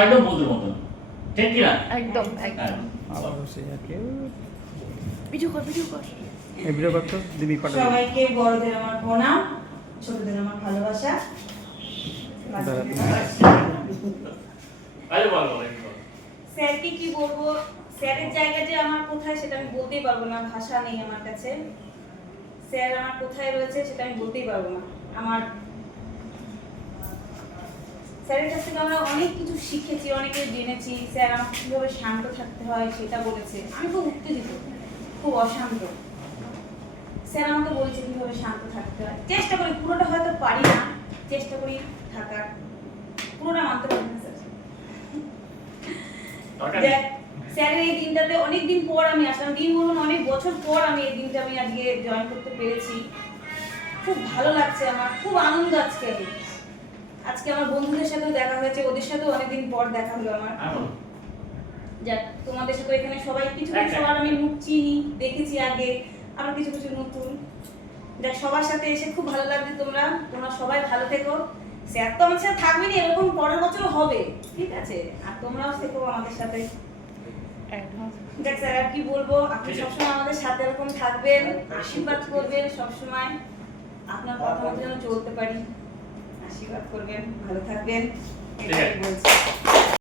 একদম বন্ধুর মতন, ঠিক কি না? একদম একদম। আবার সেই একে ভিডিও কর ভিডিও কর। এই ভিডিও করতে দিবি কত সবাইকে বড়দের আমার প্রণাম, ছোটদের আমার ভালোবাসা। আরে বল বল। স্যারকে কি বলবো, স্যারের জায়গা যে আমার কোথায় সেটা আমি বলতেই পারবো না, ভাষা নেই আমার কাছে। স্যার আমার কোথায় রয়েছে সেটা আমি বলতেই পারবো না। আমার স্যারের কাছ থেকে আমরা অনেক কিছু শিখেছি, অনেকে জেনেছি। স্যার আমাকে কীভাবে শান্ত থাকতে হয় সেটা বলেছে। আমি খুব উত্তেজিত, খুব অশান্ত। স্যার আমাকে বলেছে কীভাবে শান্ত থাকতে হয়। চেষ্টা করি, পুরোটা হয়তো পারি না, চেষ্টা করি থাকার। পুরোটা মানতে পারি না স্যার। দেখ, স্যারের এই দিনটাতে অনেক দিন পর আমি আসলাম, দিন বলুন অনেক বছর পর আমি এই দিনটা আমি আজকে জয়েন করতে পেরেছি। খুব ভালো লাগছে আমার, খুব আনন্দ আজকে। আজকে আমার বন্ধুদের সাথেও দেখা হয়েছে, ওদের সাথেও অনেকদিন পর দেখা হলো আমার। যাক, তোমাদের সাথে এখানে সবাই কিছু কিছু সবার আমি মুখ চিনি, দেখেছি আগে, আবার কিছু কিছু নতুন। যাক, সবার সাথে এসে খুব ভালো লাগছে। তোমরা সবাই ভালো থেকো। স্যার তো আমার সাথে থাকবেনই, এরকম পরের বছরও হবে, ঠিক আছে? আর তোমরাও থেকো আমাদের সাথে। দেখ স্যার, আর কি বলবো, আপনি সবসময় আমাদের সাথে এরকম থাকবেন, আশীর্বাদ করবেন সবসময়। আপনার কথা মতো যেন চলতে পারি, আশীর্বাদ করবেন, ভালো থাকবেন, এটাই বলছি।